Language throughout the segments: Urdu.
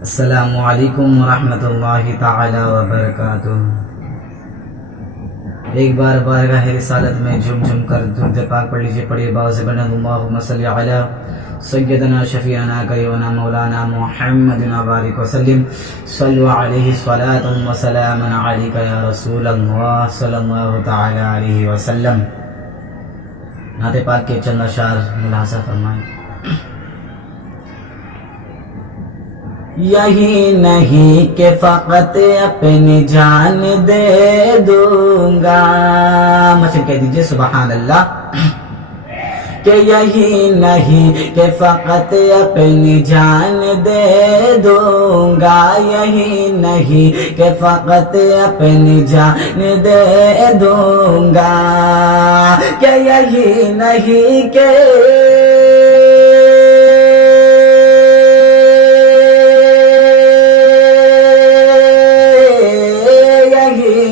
السلام علیکم ورحمۃ اللہ تعالی وبرکاتہ۔ ایک بار بارگاہ رسالت میں جھم جھم کر درود پاک پڑھ لیجیے، پڑھیے باز بن اللہم صلی علی سیدنا شفیعنا کریمنا مولانا محمد وبارک وسلم، صلو علیہ صلاۃ و سلام علیک یا رسول اللہ صلی اللہ تعالی علیہ وسلم۔ نعت پاک کے چند اشعار ملاحظہ فرمائیں۔ یہی نہیں کہ فقط اپنی جان دے دوں گا، مچھل کہہ دیجئے سبحان اللہ۔ کہ یہی نہیں کہ فقط اپنی جان دے دوں گا، یہی نہیں کہ فقط اپنی جان دے دوں گا، کہ یہی نہیں کہ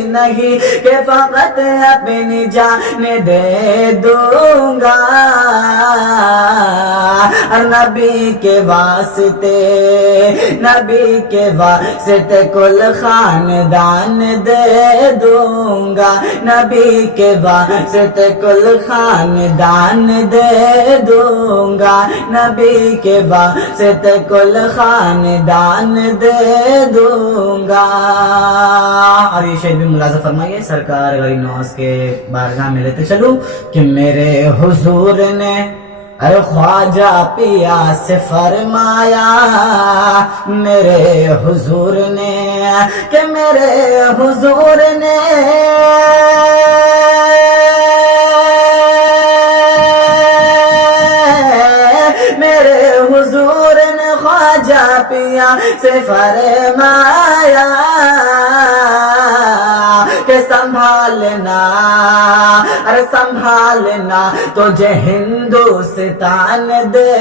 نہیں کہ فقط اپنی جان دے دوں گا، نبی کے واسطے کل خاندان دے دوں گا، نبی کے واسطے کل خاندان دے دوں گا، نبی کے واسطے کل خاندان دے دوں گا۔ اور یہ شعر بھی ملاحظہ فرمائیے، سرکار غریب نواز کے بارگاہ میں لیتے چلو کہ میرے حضور نے اے خواجہ پیا سے فرمایا، میرے حضور نے کہ میرے حضور نے میرے حضور نے خواجہ پیا سے فرمایا کہ سنبھالنا تجھے ہندوستان دے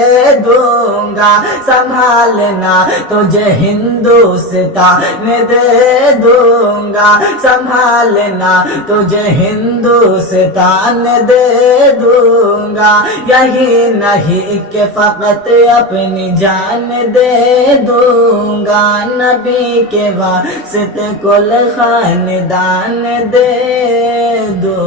دوں گا، سنبھالنا تجھے ہندوستان دے دوں گا، سنبھالنا تجھے ہندوستان دے دوں گا، یہی نہیں کہ فقط اپنی جان دے دوں گا، نبی کے واسطے کل خاندان دے دو۔